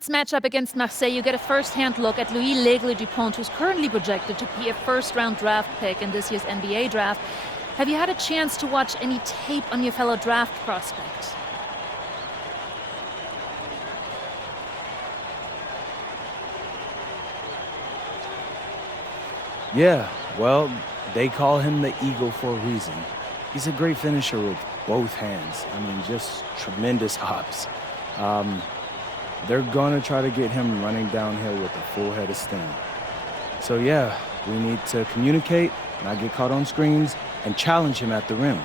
This matchup against Marseille, you get a first-hand look at Louis L'Aigle-Dupont, who's currently projected to be a first-round draft pick in this year's NBA draft. Have you had a chance to watch any tape on your fellow draft prospect? Yeah, well, they call him the Eagle for a reason. He's a great finisher with both hands. I mean, just tremendous hops. They're going to try to get him running downhill with a full head of steam. So, yeah, we need to communicate, not get caught on screens, and challenge him at the rim.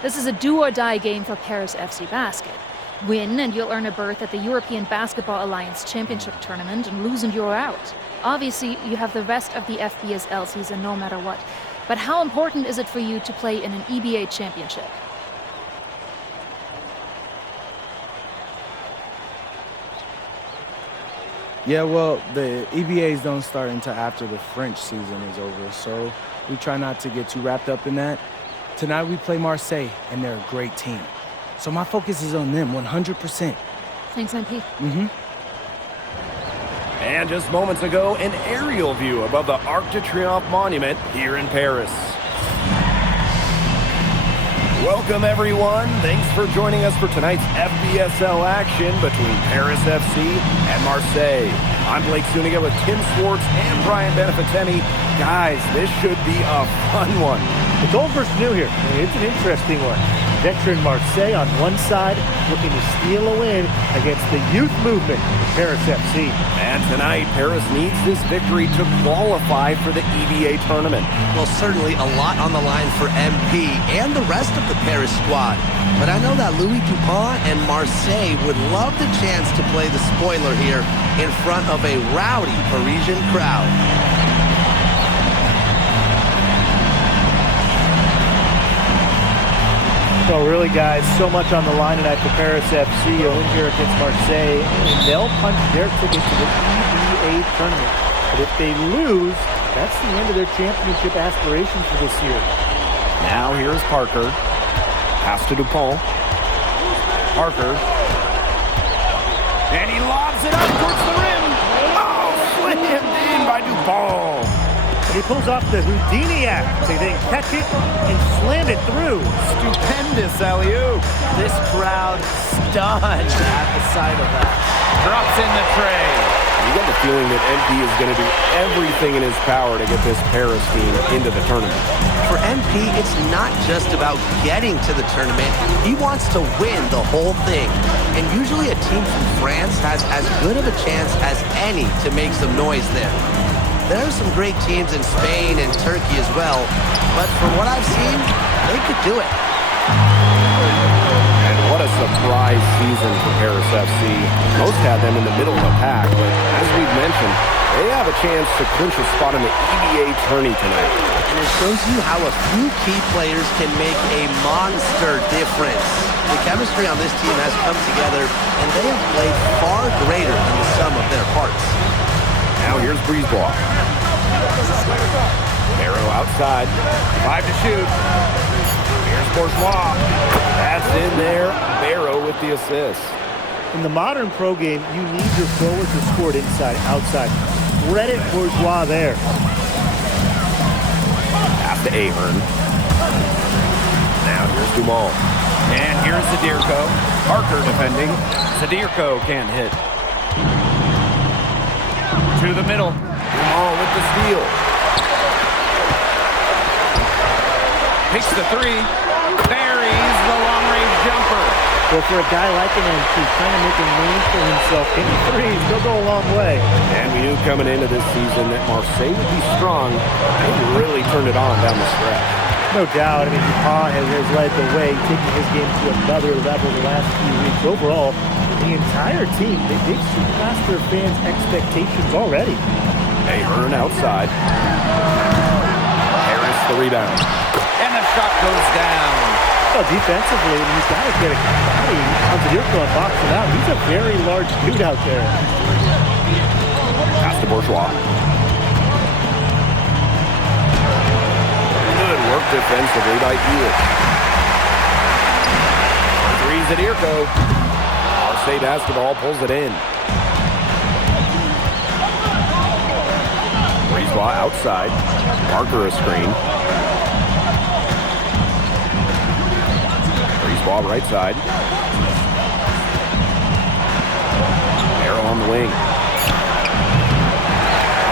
This is a do-or-die game for Paris FC Basket. Win, and you'll earn a berth at the European Basketball Alliance Championship Tournament, and lose and you're out. Obviously, you have the rest of the FBSL season no matter what. But how important is it for you to play in an EBA championship? Yeah, well, the EBAs don't start until after the French season is over, so we try not to get too wrapped up in that. Tonight we play Marseille, and they're a great team. So my focus is on them 100%. Thanks, MP. And just moments ago, an aerial view above the Arc de Triomphe monument here in Paris. Welcome, everyone. Thanks for joining us for tonight's FBSL action between Paris FC and Marseille. I'm Blake Zuniga with Tim Swartz and Brian Beneficeni. Guys, this should be a fun one. It's old versus new here. It's an interesting one. Veteran Marseille on one side looking to steal a win against the youth movement of Paris FC. And tonight, Paris needs this victory to qualify for the EBA tournament. Well, certainly a lot on the line for MP and the rest of the Paris squad. But I know that Louis Dupont and Marseille would love the chance to play the spoiler here in front of a rowdy Parisian crowd. So really, guys, so much on the line tonight for Paris FC. A win here against Marseille, and they'll punch their ticket to the EBA tournament. But if they lose, that's the end of their championship aspirations for this year. Now here's Parker. Pass to Dupont. Parker. And he lobs it up towards the rim. Oh, slammed in by Dupont. He pulls off the Houdini act. They then catch it and slam it through. Stupendous alley-oop. This crowd stunned at the sight of that. Drops in the tray. You get the feeling that MP is going to do everything in his power to get this Paris team into the tournament. For MP, it's not just about getting to the tournament. He wants to win the whole thing. And usually a team from France has as good of a chance as any to make some noise there. There are some great teams in Spain and Turkey as well, but from what I've seen, they could do it. And what a surprise season for Paris FC. Most had them in the middle of the pack, but as we've mentioned, they have a chance to clinch a spot in the EBA tourney tonight. And it shows you how a few key players can make a monster difference. The chemistry on this team has come together, and they have played far greater than the sum of their parts. Now here's Brisebois. Barrow outside. 5 to shoot. Here's Bourgeois. That's in there. Barrow with the assist. In the modern pro game, you need your forward to score it inside, outside. Credit Bourgeois there. Pass to Ahern. Now here's Dumont. And here's Zadirko. Parker defending. Zadirko can't hit. To the middle. Dumont with the steal. Takes the three. Buries the long-range jumper. Well, for a guy like an MP, trying to make a name for himself, hitting threes, they'll go a long way. And we knew coming into this season that Marseille would be strong. They really turned it on down the stretch. No doubt. I mean, Dupont has led the way, taking his game to another level the last few weeks. Overall, the entire team, they've surpassed their fans' expectations already. Ahern outside. Harris the rebound. And the shot goes down. Well, defensively, I mean, he's got to get a body on Zadirko and box him out. He's a very large dude out there. Pass to Bourgeois. Good work defensively by Hewitt. Three Zadirko. Marseille basketball pulls it in. Breezeball outside. Parker a screen. Breezeball right side. Arrow on the wing.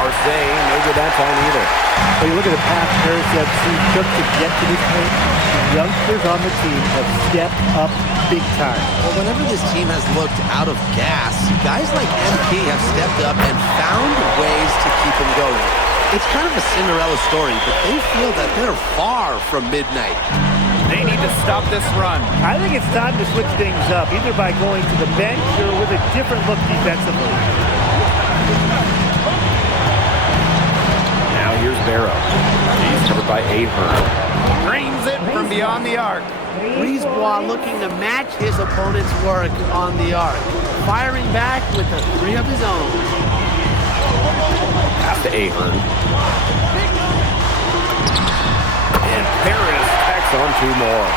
Marseille, no good that time either. Well, you look at the path Paris FC took to get to this point. The youngsters on the team have stepped up big time. Well, whenever this team has looked out of gas, guys like MP have stepped up and found ways to keep them going. It's kind of a Cinderella story, but they feel that they're far from midnight. They need to stop this run. I think it's time to switch things up, either by going to the bench or with a different look defensively. Now here's Barrow. He's covered by Ahern. Drains it from beyond the arc. Breezeball looking to match his opponent's work on the arc. Firing back with a three of his own. Pass to Ahern. And Paris tacks on 2 more.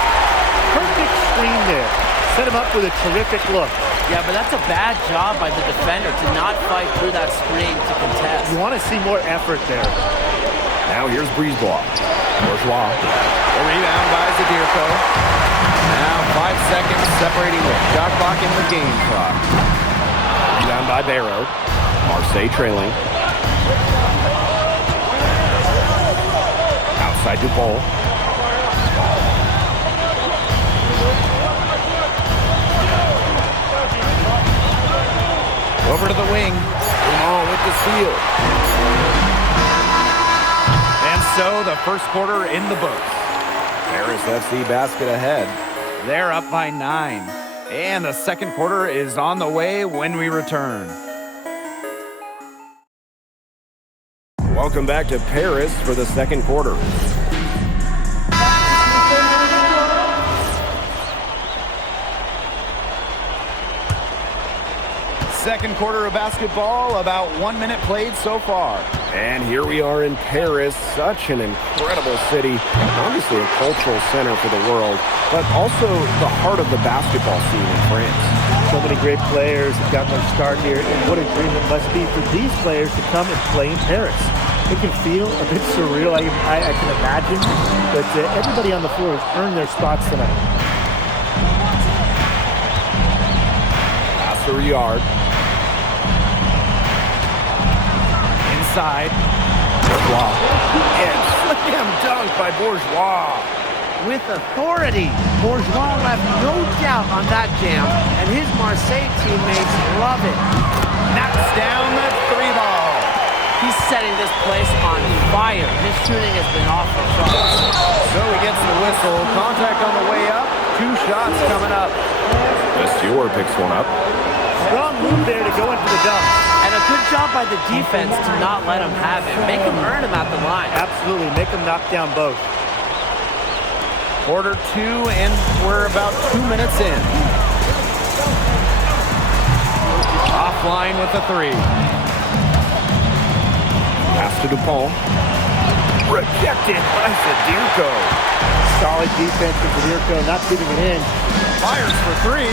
Perfect screen there. Set him up with a terrific look. Yeah, but that's a bad job by the defender to not fight through that screen to contest. You want to see more effort there. Now here's Breezeball. Bourgeois. The rebound by Zadirko. Now 5 seconds separating the shot clock and the game clock. Rebound by Barrow. Marseille trailing. Outside Dupont. Over to the wing. Dumont with the steal. And so the first quarter in the books. Paris FC basket ahead. They're up by 9. And the second quarter is on the way when we return. Welcome back to Paris for the second quarter. Second quarter of basketball, about 1 minute played so far. And here we are in Paris, such an incredible city, obviously a cultural center for the world, but also the heart of the basketball scene in France. So many great players have gotten their start here, and what a dream it must be for these players to come and play in Paris. It can feel a bit surreal, I can imagine, but everybody on the floor has earned their spots tonight. Pass to Riyard. Inside. Bourgeois. And slam dunk by Bourgeois. With authority, Bourgeois left no doubt on that jam, and his Marseille teammates love it. Knocks down the 3-ball. He's setting this place on fire. His shooting has been off the charts. So he gets the whistle. Contact on the way up. 2 shots coming up. Stewart picks one up. Strong move there to go into the dunk. And a good job by the defense to not let him have it. Make him earn him at the line. Absolutely, make them knock down both. Quarter 2, and we're about 2 minutes in. Offline with the 3. Pass to Dupont. Rejected by Zadirko. Solid defense from Zadirko, not giving it in. Fires for 3.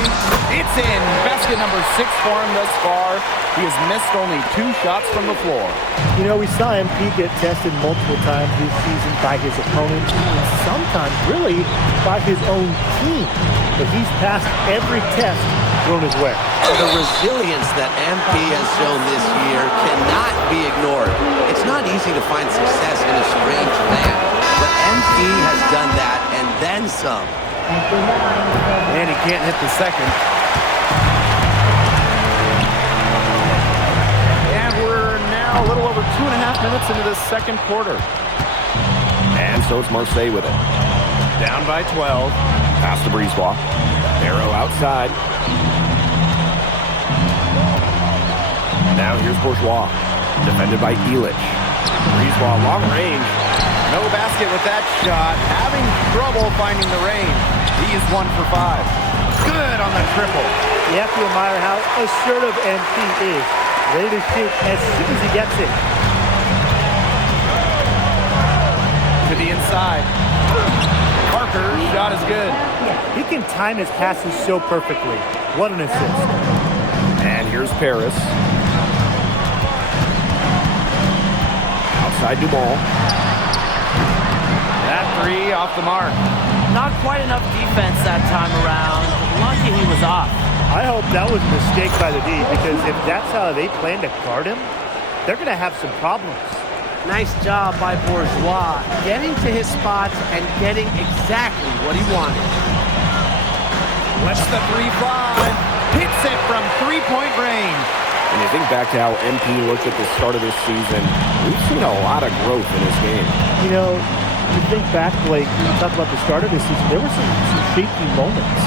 It's in. Basket number 6 for him thus far. He has missed only 2 shots from the floor. You know, we saw MP get tested multiple times this season by his opponents, and sometimes really by his own team. But he's passed every test thrown his way. The resilience that MP has shown this year cannot be ignored. It's not easy to find success in a strange land, but MP has done that and then some. And he can't hit the second. And we're now a little over 2.5 minutes into this second quarter. And so it's Marseille with it. Down by 12. Pass to Breezeball. Arrow outside. Now here's Bourgeois. Defended by Elic. Breezeball long range. No basket with that shot. Having trouble finding the range. He's 1 for 5. Good on the triple. You have to admire how assertive MP is. Ready to shoot as soon as he gets it. To the inside. Parker, shot is good. He can time his passes so perfectly. What an assist. And here's Paris. side Duval. That three off the mark. Not quite enough defense that time around. Lucky he was off. I hope that was a mistake by the D, because if that's how they plan to guard him, they're going to have some problems. Nice job by Bourgeois, getting to his spots and getting exactly what he wanted. Lets the three fly. Hits it from three-point range. When you think back to how MP looked at the start of this season, we've seen a lot of growth in his game. You know, you think back, Blake, when you talk about the start of this season, there were some shaky moments.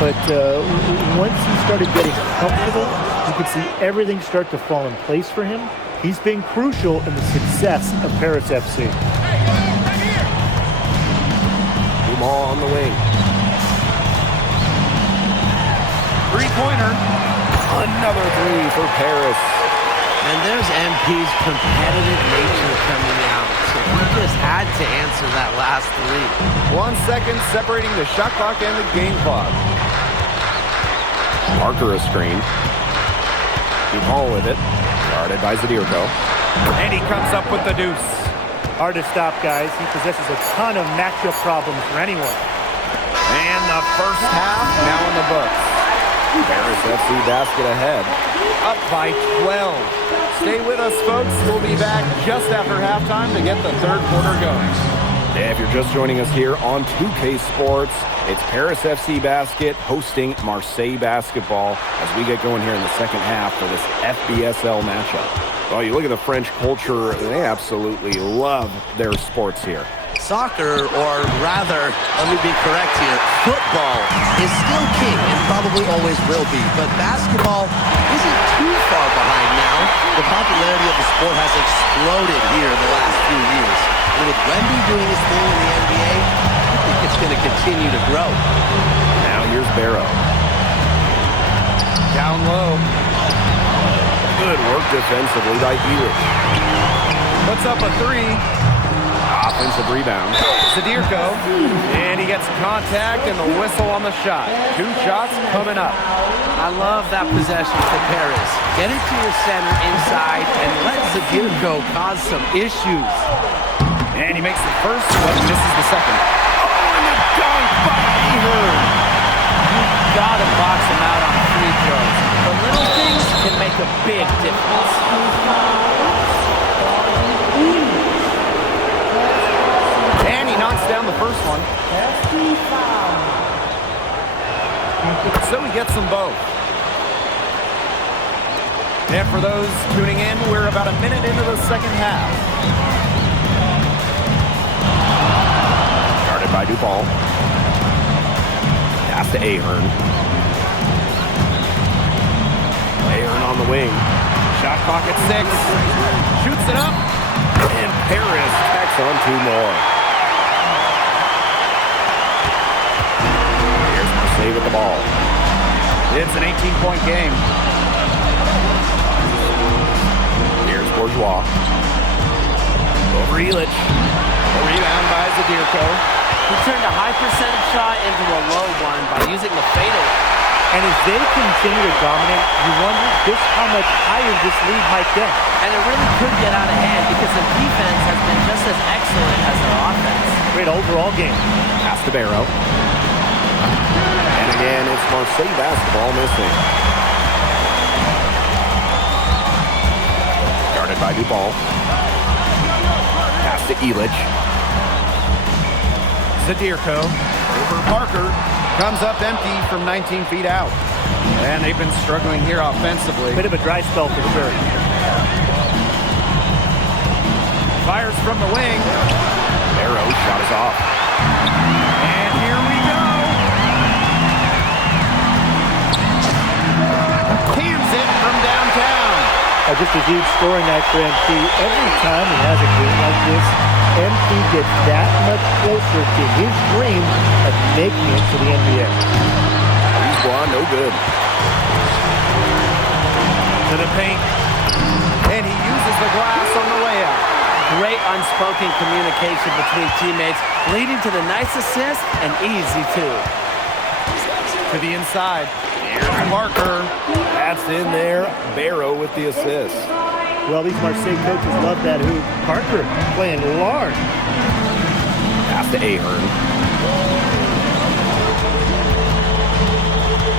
But once he started getting comfortable, you could see everything start to fall in place for him. He's been crucial in the success of Paris FC. Duval on the wing. Three-pointer. Another three for Paris. And there's MP's competitive nature coming out. So he just had to answer that last three. 1 second separating the shot clock and the game clock. Parker a screen. Duval with it. Guarded by Zadirko. And he comes up with the deuce. Hard to stop, guys. He possesses a ton of matchup problems for anyone. And the first half now in the books. Paris FC basket ahead. Up by 12. Stay with us, folks. We'll be back just after halftime to get the third quarter going. Yeah, if you're just joining us here on 2K Sports, it's Paris FC Basket hosting Marseille Basketball as we get going here in the second half for this FBSL matchup. Well, you look at the French culture, they absolutely love their sports here. Soccer, or rather, let me be correct here, football is still king and probably always will be, but basketball isn't too far behind now. The popularity of the sport has exploded here in the last few years. And with Wemby doing his thing in the NBA, I think it's going to continue to grow. Now here's Barrow. Down low. Good work defensively by Elich. Puts up a three. Offensive rebound. Zadirko. And he gets contact and the whistle on the shot. 2 shots coming up. I love that possession for Paris. Get it to your center inside and let Zadirko cause some issues. And he makes the first, but misses the second. Oh, and the dunk by Ehern. You've got to box him out on free throws. The little things can make a big difference. And he knocks down the first one. So he gets them both. And for those tuning in, we're about a minute into the second half. Guarded by Duval. Pass to Ahern. Ahern on the wing. Shot clock at 6. Shoots it up. And Paris tacks on 2 more. Here's Marseille with the ball. It's an 18-point game. Here's Bourgeois. Over Elich. A rebound by Zadirko. He turned a high percentage shot into a low one by using the fadeaway. And as they continue to dominate, you wonder just how much higher this lead might get. And it really could get out of hand because their defense has been just as excellent as their offense. Great overall game. Pass to Barrow. And again, it's Marseille basketball missing. Guarded by Duval. Pass to Elich. Zadirko over Parker. Comes up empty from 19 feet out. And they've been struggling here offensively. Bit of a dry spell for sure. Fires from the wing. Barrow shot is off. And here we go. Cans it from downtown. Just a huge scoring night for MP. Every time he has a game like this, MP gets that much closer to his dream of making it to the NBA. He's blonde, no good. To the paint. And he uses the glass on the layup. Great unspoken communication between teammates, leading to the nice assist and easy two. To the inside. Here's Parker. That's in there. Barrow with the assist. Well, these Marseille coaches love that hoop. Parker playing large. Pass to Ahern.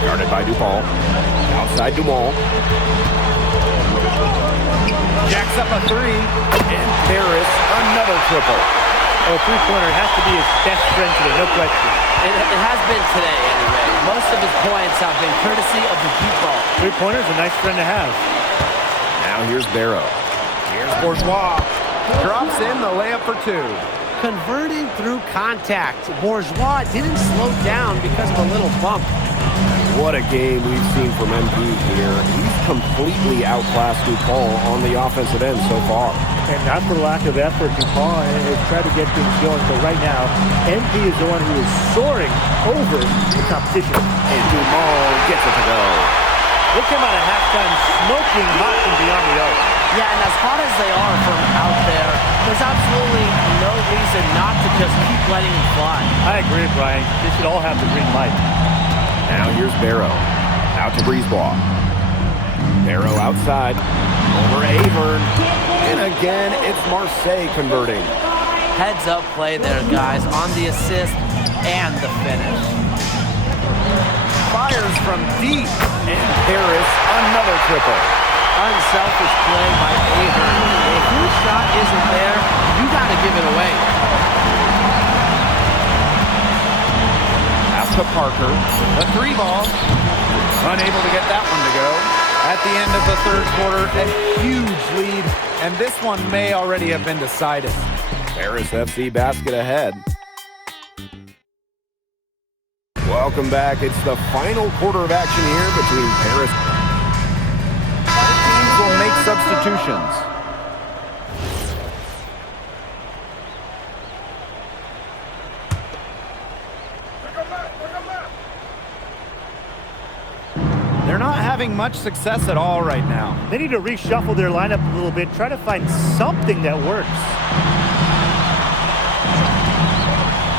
Guarded by Dupont. Outside Dumont. Jacks up a three. And Paris, another triple. Oh, three-pointer has to be his best friend today, no question. It has been today, anyway. Most of his points have been courtesy of the deep ball. Three-pointer's a nice friend to have. Now here's Barrow. Here's Bourgeois. Drops in the layup for two. Converting through contact. Bourgeois didn't slow down because of a little bump. What a game we've seen from MP here. He's completely outclassed Dupont on the offensive end so far. And not for lack of effort, Dupont has tried to get things going, but right now, MP is the one who is soaring over the competition. And Dumont gets it to go. They came out of halftime smoking hot from beyond the arc. Yeah, and as hot as they are from out there, there's absolutely no reason not to just keep letting them fly. I agree, Brian. They should all have the green light. Now here's Barrow. Out to Brisebois. Barrow outside. Over Ahern. And again, it's Marseille converting. Heads up play there, guys, on the assist and the finish. Fires from deep. And Paris, another triple. Unselfish play by Ahern. If your shot isn't there, you got to give it away. Pass to Parker. The three ball. Unable to get that one to go. At the end of the third quarter, a huge lead, and this one may already have been decided. Paris FC basket ahead. Welcome back. It's the final quarter of action here between Paris. Both teams will make substitutions. They're not having much success at all right now. They need to reshuffle their lineup a little bit, try to find something that works.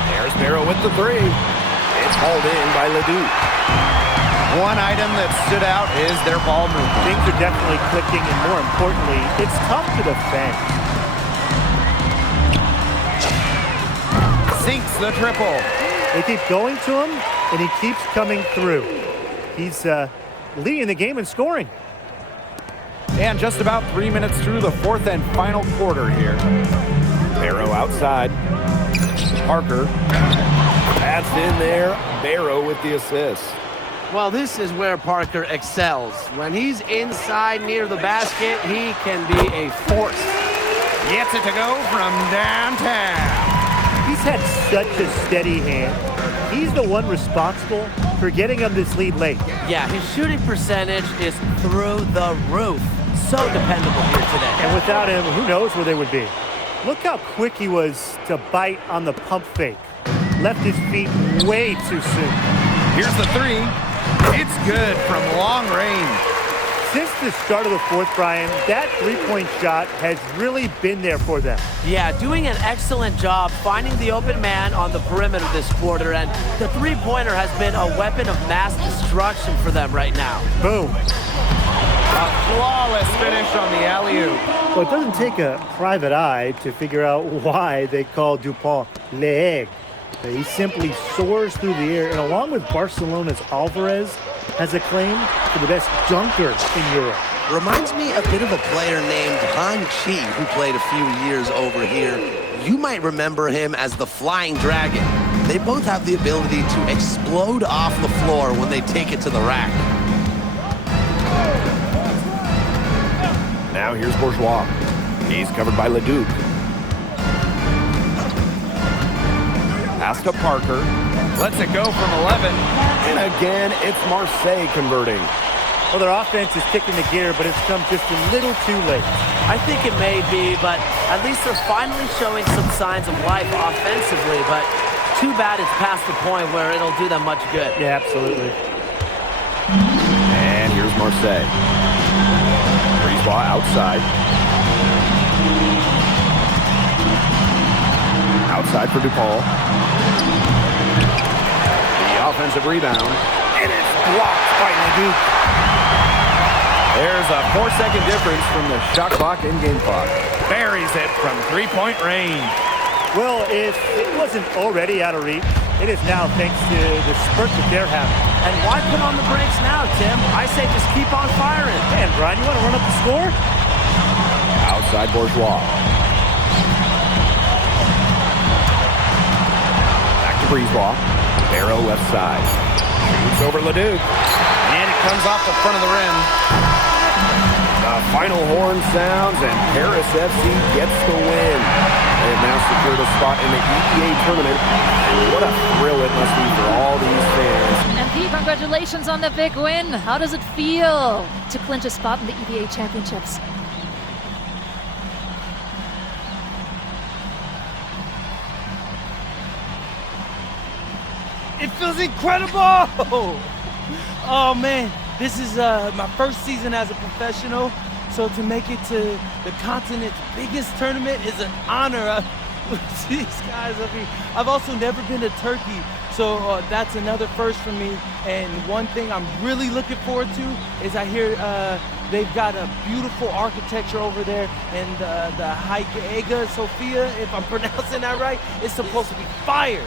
There's Barrow with the three. It's hauled in by Ledoux. One item that stood out is their ball movement. Things are definitely clicking, and more importantly, it's tough to defend. Sinks the triple. They keep going to him, and he keeps coming through. He's leading the game in scoring. And just about 3 minutes through the fourth and final quarter here. Barrow outside. Parker. That's in there. Barrow with the assist. Well, this is where Parker excels. When he's inside near the basket, he can be a force. Gets it to go from downtown. He's had such a steady hand. He's the one responsible for getting him this lead late. Yeah, his shooting percentage is through the roof. So dependable here today. And without him, who knows where they would be. Look how quick he was to bite on the pump fake. Left his feet way too soon. Here's the three. It's good from long range. Since the start of the fourth, Brian, that three-point shot has really been there for them. Yeah, doing an excellent job finding the open man on the perimeter this quarter, and the three-pointer has been a weapon of mass destruction for them right now. Boom. A flawless finish on the alley-oop. Well, it doesn't take a private eye to figure out why they call Dupont l'aigle. He simply soars through the air, and along with Barcelona's Alvarez, has a claim for the best dunker in Europe. Reminds me a bit of a player named Han Chi, who played a few years over here. You might remember him as the Flying Dragon. They both have the ability to explode off the floor when they take it to the rack. Now here's Bourgeois. He's covered by Ledoux. Pass to Parker. Lets it go from 11. And again, it's Marseille converting. Well, their offense is kicking the gear, but it's come just a little too late. I think it may be, but at least they're finally showing some signs of life offensively, but too bad it's past the point where it'll do them much good. Yeah, absolutely. And here's Marseille. Brisebois outside. Outside for Dupont. The offensive rebound. And it's blocked by Ledoux. There's a 4-second difference from the shot clock in-game clock. Buries it from three-point range. Well, if it wasn't already out of reach, it is now thanks to the spurt that they're having. And why put on the brakes now, Tim? I say just keep on firing. Man, Brian, you want to run up the score? Outside Bourgeois. Back to Breezeball. Barrow left side. Shoots over Leduc. And it comes off the front of the rim. The final horn sounds, and Paris FC gets the win. They have now secured a spot in the EBA tournament. And what a thrill it must be for all these fans. MP, congratulations on the big win. How does it feel to clinch a spot in the EBA championships? It feels incredible! Oh man, this is my first season as a professional, so to make it to the continent's biggest tournament is an honor. These guys, I mean, I've also never been to Turkey, so that's another first for me. And one thing I'm really looking forward to is I hear they've got a beautiful architecture over there, and the Hagia Sophia, if I'm pronouncing that right, is supposed to be fire.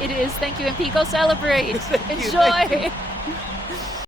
It is. Thank you, MP. Go celebrate. Thank you, Enjoy. thank you.